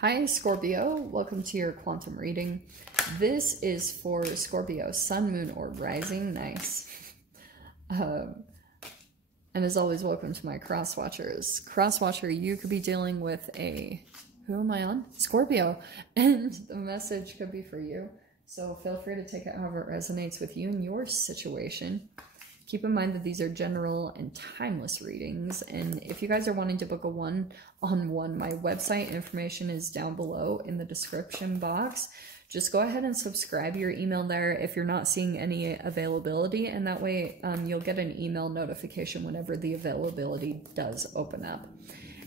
Hi Scorpio, welcome to your quantum reading. This is for Scorpio, sun, moon, or rising. Nice. And as always, welcome to my cross watchers. Cross watcher, you could be dealing with a, who am I on? Scorpio. And the message could be for you. So feel free to take it however it resonates with you and your situation. Keep in mind that these are general and timeless readings. And if you guys are wanting to book a one-on-one, my website information is down below in the description box. Just go ahead and subscribe your email there if you're not seeing any availability. And that way you'll get an email notification whenever the availability does open up.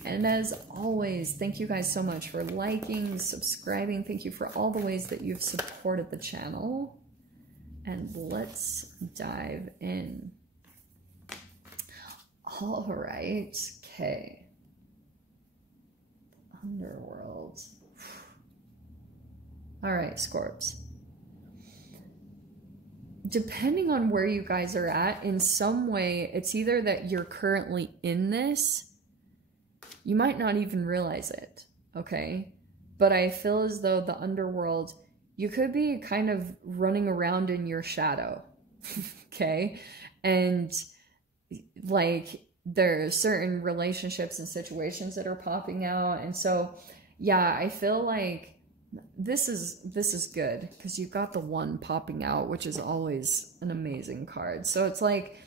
And as always, thank you guys so much for liking, subscribing. Thank you for all the ways that you've supported the channel. And let's dive in. All right, okay. Underworld. All right, Scorps. Depending on where you guys are at, in some way, it's either that you're currently in this, you might not even realize it, okay? But I feel as though the underworld, you could be kind of running around in your shadow, okay? And like there are certain relationships and situations that are popping out. And so, yeah, I feel like this is good because you've got the one popping out, which is always an amazing card. So it's like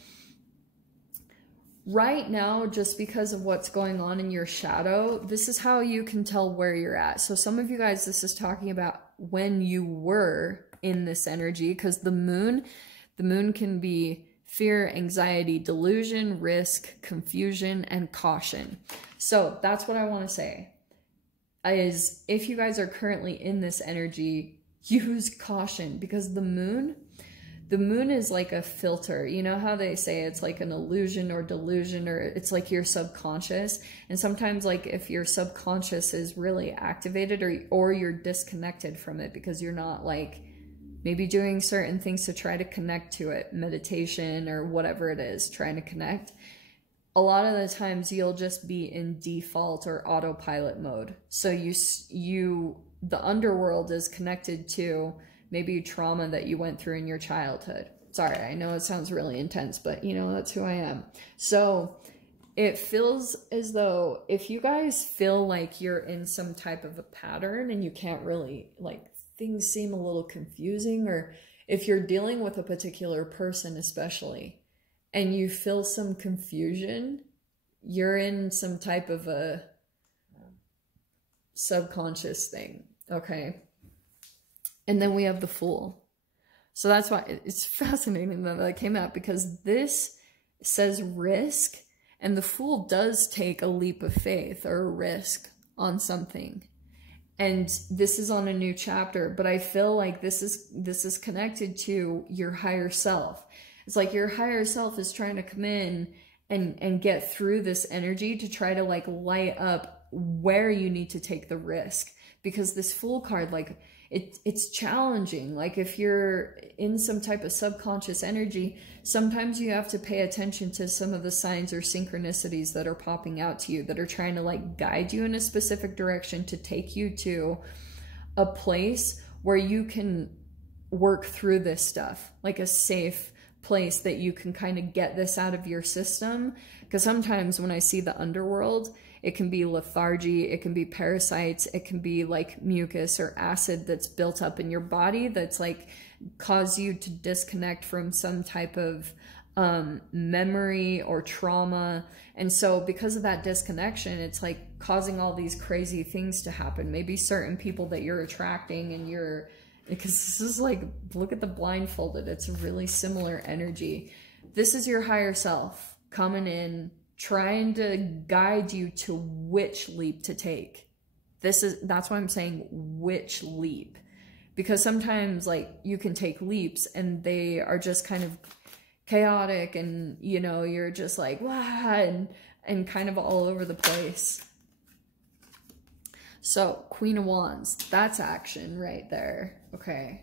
right now, just because of what's going on in your shadow, this is how you can tell where you're at. So some of you guys, this is talking about when you were in this energy, because the moon can be fear, anxiety, delusion, risk, confusion, and caution. So that's what I want to say is if you guys are currently in this energy, use caution, because the moon is like a filter. You know how they say it's like an illusion or delusion, or it's like your subconscious. And sometimes like if your subconscious is really activated or you're disconnected from it because you're not like maybe doing certain things to try to connect to it, meditation or whatever it is, trying to connect. A lot of the times you'll just be in default or autopilot mode. So the underworld is connected to maybe trauma that you went through in your childhood. Sorry, I know it sounds really intense, but you know, that's who I am. So it feels as though if you guys feel like you're in some type of a pattern and you can't really, like, things seem a little confusing, or if you're dealing with a particular person especially, and you feel some confusion, you're in some type of a subconscious thing, okay? And then we have the Fool. So that's why it's fascinating that that came out, because this says risk, and the Fool does take a leap of faith or a risk on something. And this is on a new chapter, but I feel like this is connected to your higher self. It's like your higher self is trying to come in and get through this energy to try to like light up where you need to take the risk. Because this Fool card, like, it's challenging. Like if you're in some type of subconscious energy, sometimes you have to pay attention to some of the signs or synchronicities that are popping out to you that are trying to like guide you in a specific direction to take you to a place where you can work through this stuff, like a safe place that you can kind of get this out of your system. Because sometimes when I see the underworld, it can be lethargy, it can be parasites, it can be like mucus or acid that's built up in your body that's like cause you to disconnect from some type of memory or trauma. And so because of that disconnection, it's like causing all these crazy things to happen. Maybe certain people that you're attracting, and because this is like, look at the blindfolded, it's a really similar energy. This is your higher self coming in, trying to guide you to which leap to take. That's why I'm saying which leap, because sometimes like you can take leaps and they are just kind of chaotic, and you know, you're just like wow, and kind of all over the place. So Queen of Wands, that's action right there. Okay,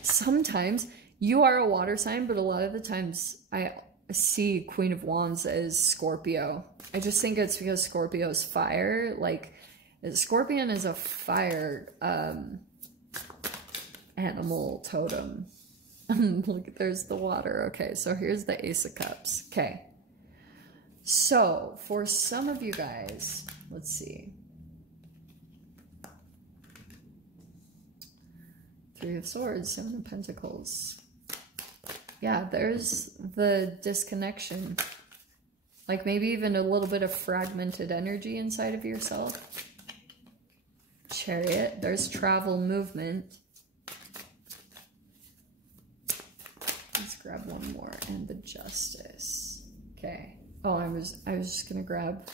sometimes you are a water sign, but a lot of the times I see Queen of Wands as Scorpio. I just think it's because Scorpio's fire, like Scorpion is a fire animal totem. Look, there's the water. Okay, so here's the Ace of Cups. Okay. So, for some of you guys, let's see. Three of Swords, Seven of Pentacles. Yeah, there's the disconnection. Like maybe even a little bit of fragmented energy inside of yourself. Chariot, there's travel, movement. Let's grab one more, and the Justice. Okay. Oh, I was just gonna grab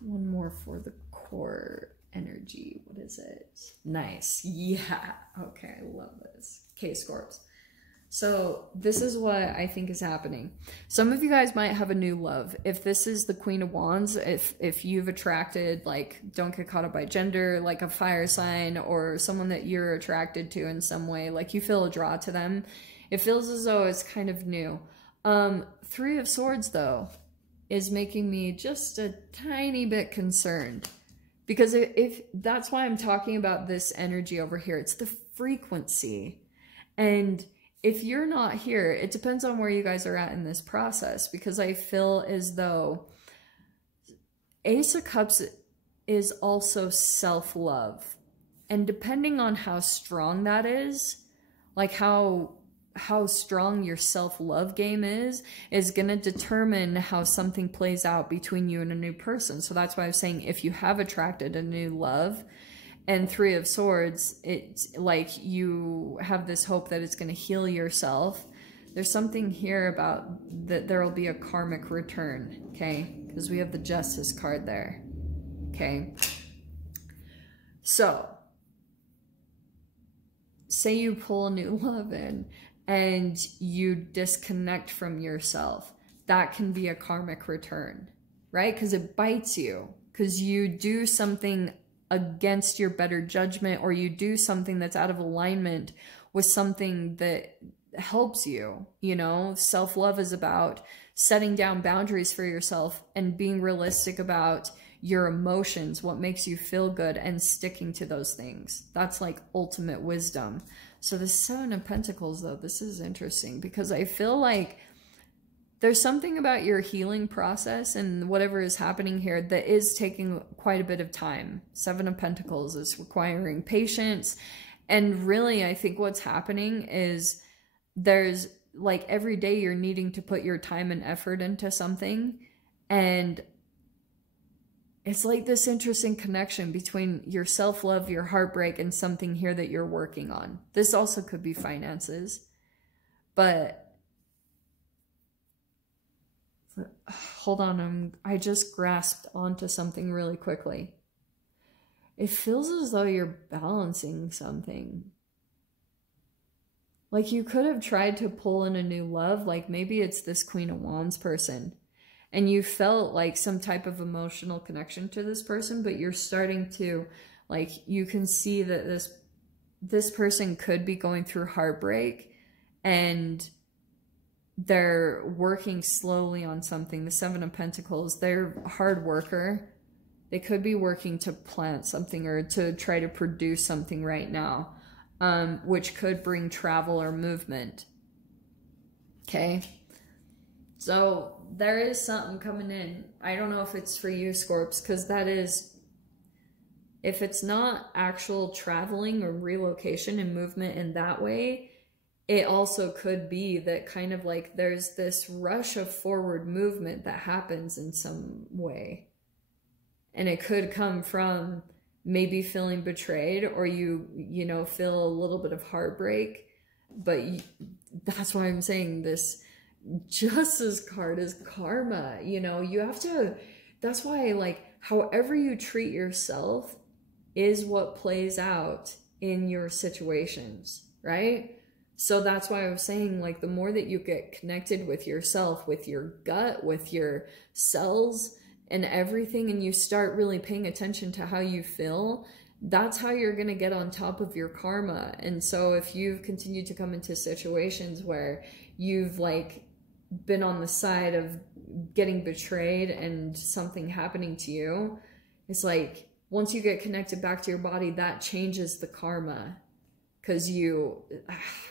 one more for the core energy. What is it? Nice. Yeah. Okay, I love this. Okay, Scorps. So this is what I think is happening. Some of you guys might have a new love. If this is the Queen of Wands, if you've attracted, like, don't get caught up by gender, like a fire sign or someone that you're attracted to in some way, like you feel a draw to them, it feels as though it's kind of new. Three of Swords, though, is making me just a tiny bit concerned. Because if that's why I'm talking about this energy over here. It's the frequency. And if you're not here, it depends on where you guys are at in this process. Because I feel as though Ace of Cups is also self-love. And depending on how strong that is, like how strong your self-love game is going to determine how something plays out between you and a new person. So that's why I was saying, if you have attracted a new love and Three of Swords, it's like you have this hope that it's going to heal yourself. There's something here about that there will be a karmic return, okay? Because we have the Justice card there, okay? So, say you pull a new love in and you disconnect from yourself. That can be a karmic return, right? Because it bites you. Because you do something against your better judgment, or you do something that's out of alignment with something that helps you. You know, self-love is about setting down boundaries for yourself and being realistic about your emotions, what makes you feel good, and sticking to those things. That's like ultimate wisdom. So the Seven of Pentacles, though, this is interesting because I feel like there's something about your healing process and whatever is happening here that is taking quite a bit of time. Seven of Pentacles is requiring patience. And really, I think what's happening is there's like every day you're needing to put your time and effort into something. And it's like this interesting connection between your self-love, your heartbreak, and something here that you're working on. This also could be finances. But hold on, I just grasped onto something really quickly. It feels as though you're balancing something. Like you could have tried to pull in a new love. Like maybe it's this Queen of Wands person. And you felt like some type of emotional connection to this person, but you're starting to, like, you can see that this person could be going through heartbreak and they're working slowly on something. The Seven of Pentacles, they're a hard worker. They could be working to plant something or to try to produce something right now, which could bring travel or movement. Okay? So there is something coming in. I don't know if it's for you, Scorps, because that is, if it's not actual traveling or relocation and movement in that way, it also could be that kind of like there's this rush of forward movement that happens in some way. And it could come from maybe feeling betrayed, or you know, feel a little bit of heartbreak. But that's why I'm saying this Justice card is karma. You know, you have to, that's why, like, however you treat yourself is what plays out in your situations, right? So that's why I was saying, like, the more that you get connected with yourself, with your gut, with your cells and everything, and you start really paying attention to how you feel, that's how you're going to get on top of your karma. And so if you've continued to come into situations where you've, like, been on the side of getting betrayed and something happening to you, it's like once you get connected back to your body, that changes the karma. Because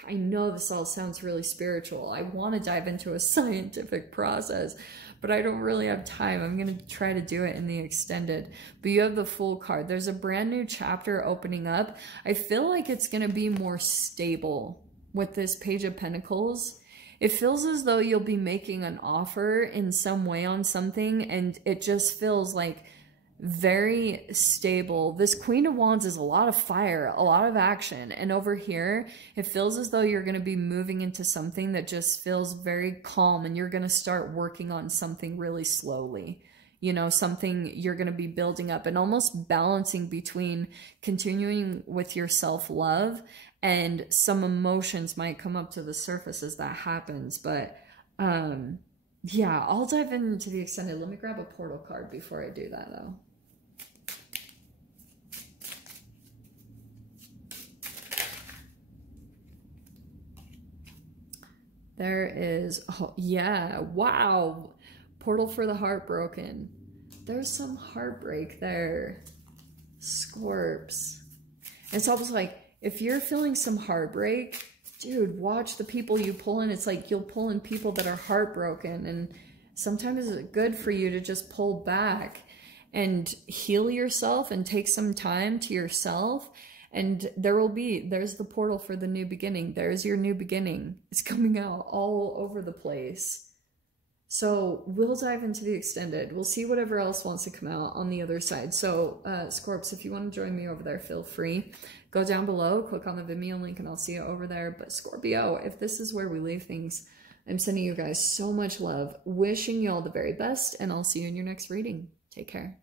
I know this all sounds really spiritual. I want to dive into a scientific process, but I don't really have time. I'm going to try to do it in the extended. But you have the Fool card. There's a brand new chapter opening up. I feel like it's going to be more stable with this Page of Pentacles. It feels as though you'll be making an offer in some way on something, and it just feels like very stable. This Queen of Wands is a lot of fire, a lot of action. And over here, it feels as though you're going to be moving into something that just feels very calm, and you're going to start working on something really slowly. You know, something you're going to be building up and almost balancing between continuing with your self-love, and some emotions might come up to the surface as that happens. But yeah, I'll dive into the extended. Let me grab a portal card before I do that, though. There is, oh yeah, wow. Portal for the heartbroken. There's some heartbreak there. Scorps. It's almost like if you're feeling some heartbreak, dude, watch the people you pull in. It's like you'll pull in people that are heartbroken, and sometimes it's good for you to just pull back and heal yourself and take some time to yourself. And there's the portal for the new beginning. There's your new beginning. It's coming out all over the place. So we'll dive into the extended. We'll see whatever else wants to come out on the other side. So Scorps, if you want to join me over there, feel free. Go down below, click on the Vimeo link, and I'll see you over there. But Scorpio, if this is where we leave things, I'm sending you guys so much love, wishing you all the very best, and I'll see you in your next reading. Take care.